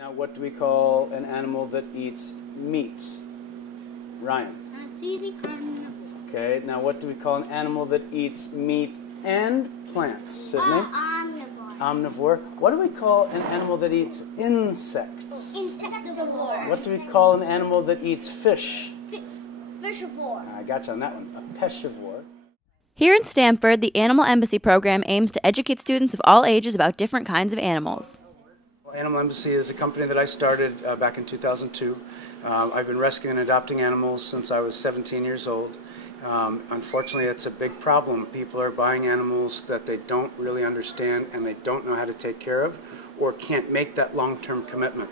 Now, what do we call an animal that eats meat? Ryan. Carnivore. Okay, now what do we call an animal that eats meat and plants? Sydney? Omnivore. Omnivore. What do we call an animal that eats insects? Insectivore. What do we call an animal that eats fish? Fishivore. I got you on that one. A pescivore. Here in Stamford, the Animal Embassy program aims to educate students of all ages about different kinds of animals. Animal Embassy is a company that I started back in 2002. I've been rescuing and adopting animals since I was 17 years old. Unfortunately, it's a big problem. People are buying animals that they don't really understand and they don't know how to take care of or can't make that long-term commitment.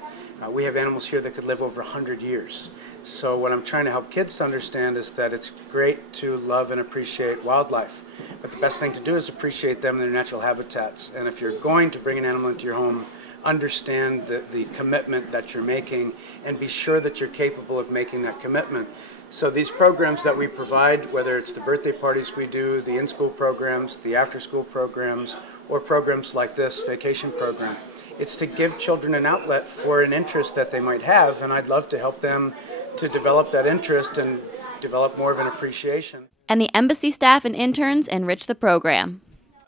We have animals here that could live over 100 years. So what I'm trying to help kids to understand is that it's great to love and appreciate wildlife, but the best thing to do is appreciate them in their natural habitats. And if you're going to bring an animal into your home, understand the commitment that you're making and be sure that you're capable of making that commitment. So these programs that we provide, whether it's the birthday parties we do, the in-school programs, the after-school programs, or programs like this vacation program, it's to give children an outlet for an interest that they might have, and I'd love to help them to develop that interest and develop more of an appreciation. And the embassy staff and interns enrich the program.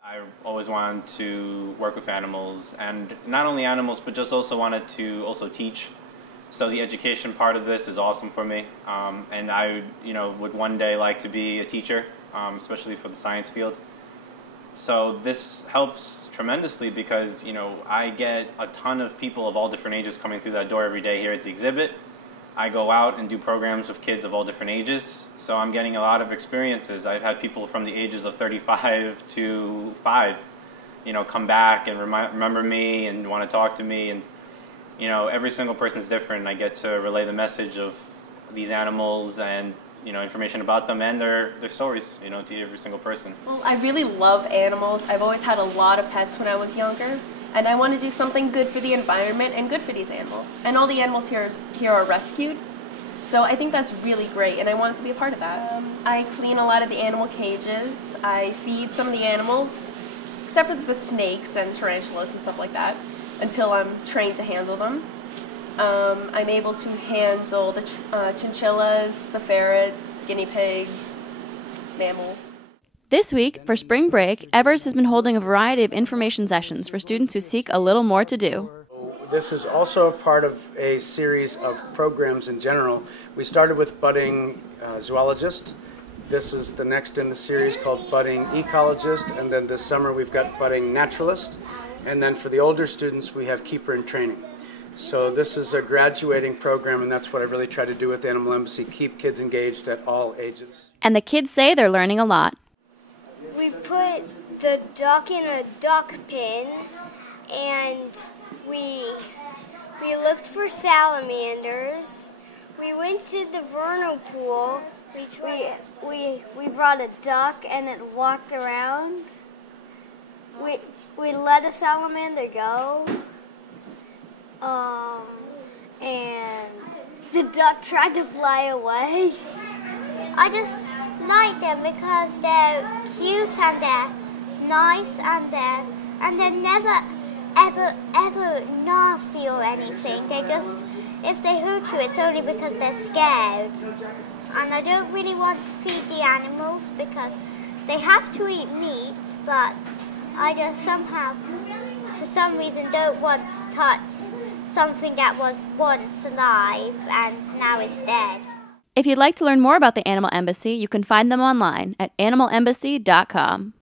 I always wanted to work with animals, and not only animals, but just also wanted to also teach. So the education part of this is awesome for me, and I, would one day like to be a teacher, especially for the science field. So this helps tremendously because, I get a ton of people of all different ages coming through that door every day here at the exhibit. I go out and do programs with kids of all different ages, so I'm getting a lot of experiences. I've had people from the ages of 35 to 5, come back and remember me and want to talk to me, and every single person's different. I get to relay the message of these animals and information about them and their stories, to every single person. Well, I really love animals. I've always had a lot of pets when I was younger, and I want to do something good for the environment and good for these animals. And all the animals here are rescued, so I think that's really great, and I want to be a part of that. I clean a lot of the animal cages. I feed some of the animals, except for the snakes and tarantulas and stuff like that, until I'm trained to handle them. I'm able to handle the chinchillas, the ferrets, guinea pigs, mammals. This week, for spring break, Evers has been holding a variety of information sessions for students who seek a little more to do. This is also a part of a series of programs in general. We started with Budding Zoologist. This is the next in the series called Budding Ecologist, and then this summer we've got Budding Naturalist. And then for the older students, we have Keeper in Training. So this is a graduating program, and that's what I really try to do with Animal Embassy, keep kids engaged at all ages. And the kids say they're learning a lot. We put the duck in a duck pen, and we looked for salamanders. We went to the vernal pool. We brought a duck, and it walked around. We let a salamander go, and the duck tried to fly away. I just like them because they're cute and they're nice and they're never ever nasty or anything. They just, if they hurt you, it's only because they're scared. And I don't really want to feed the animals because they have to eat meat, but I just somehow, for some reason, don't want to touch something that was once alive and now is dead. If you'd like to learn more about the Animal Embassy, you can find them online at animalembassy.com.